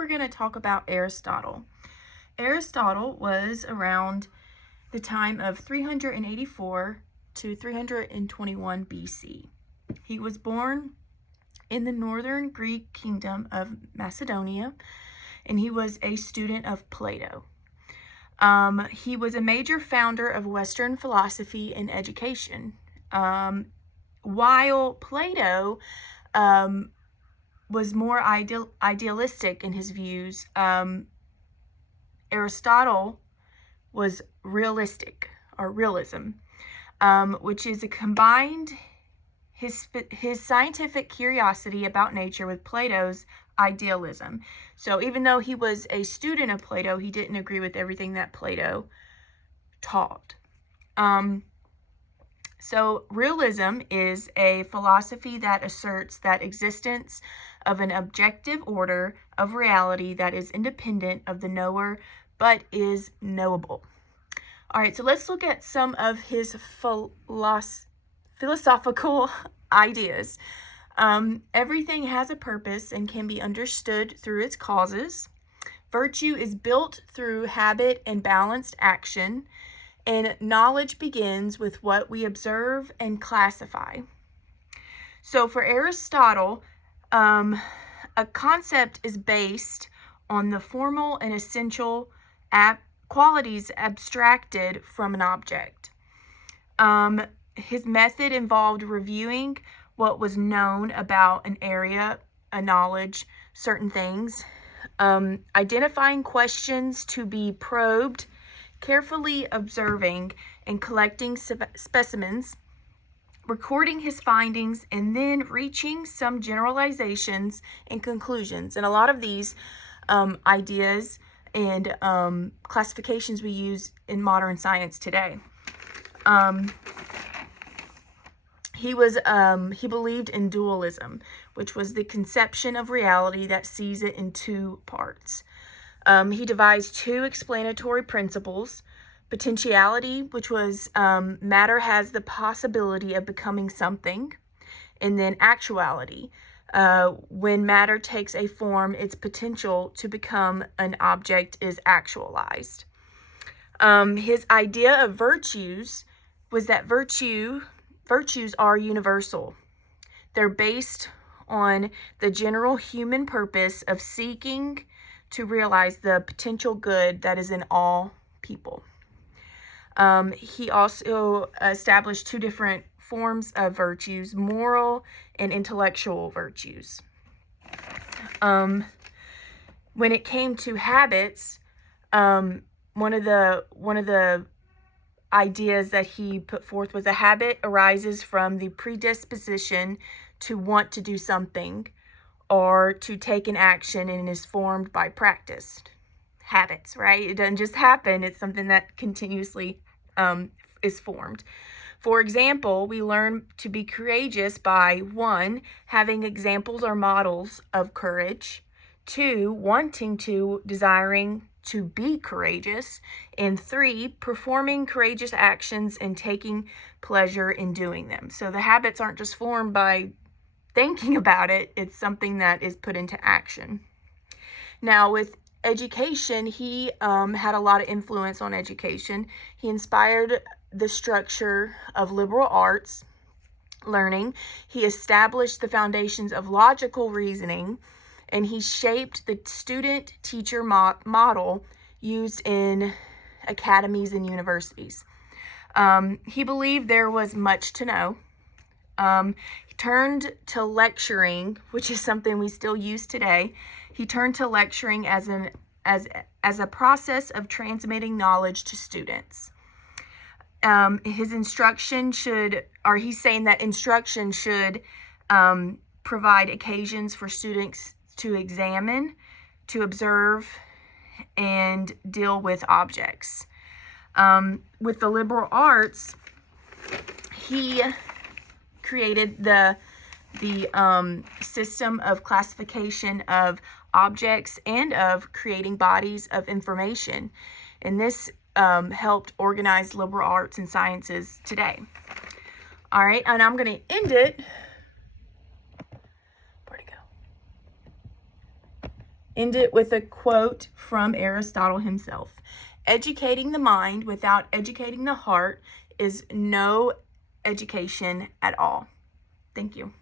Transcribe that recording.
we're going to talk about Aristotle. Aristotle was around the time of 384 to 321 BC. He was born in the northern Greek kingdom of Macedonia, and he was a student of Plato. He was a major founder of Western philosophy and education. While Plato was more idealistic in his views, Aristotle was realistic, or realism, which is a combined his scientific curiosity about nature with Plato's idealism. So even though he was a student of Plato, he didn't agree with everything that Plato taught. So realism is a philosophy that asserts that existence of an objective order of reality that is independent of the knower but is knowable. All right, so let's look at some of his philosophical ideas. Everything has a purpose and can be understood through its causes. Virtue is built through habit and balanced action, and knowledge begins with what we observe and classify. So for Aristotle, a concept is based on the formal and essential qualities abstracted from an object. His method involved reviewing what was known about an area, a knowledge, certain things, identifying questions to be probed, carefully observing and collecting specimens, recording his findings, and then reaching some generalizations and conclusions. And a lot of these ideas and classifications we use in modern science today. He believed in dualism, which was the conception of reality that sees it in two parts. He devised two explanatory principles: potentiality, which was matter has the possibility of becoming something, and then actuality, when matter takes a form, its potential to become an object is actualized. His idea of virtues was that virtues are universal. They're based on the general human purpose of seeking to realize the potential good that is in all people. He also established two different forms of virtues: moral and intellectual virtues. When it came to habits, one of the ideas that he put forth was a habit arises from the predisposition to want to do something or to take an action, and is formed by practice. Habits, right? It doesn't just happen. It's something that continuously is formed. For example, we learn to be courageous by 1, having examples or models of courage, 2, desiring to be courageous, and 3, performing courageous actions and taking pleasure in doing them. So the habits aren't just formed by thinking about it, it's something that is put into action. Now, with education, he had a lot of influence on education. He inspired the structure of liberal arts learning. He established the foundations of logical reasoning, and he shaped the student-teacher model used in academies and universities. He believed there was much to know. He turned to lecturing, which is something we still use today. He turned to lecturing as a process of transmitting knowledge to students. He's saying that instruction should provide occasions for students to examine, to observe, and deal with objects. With the liberal arts, he created the system of classification of objects and of creating bodies of information. And this helped organize liberal arts and sciences today. All right, and I'm going to end it. Where'd it go? end it with a quote from Aristotle himself. Educating the mind without educating the heart is no education at all. Thank you.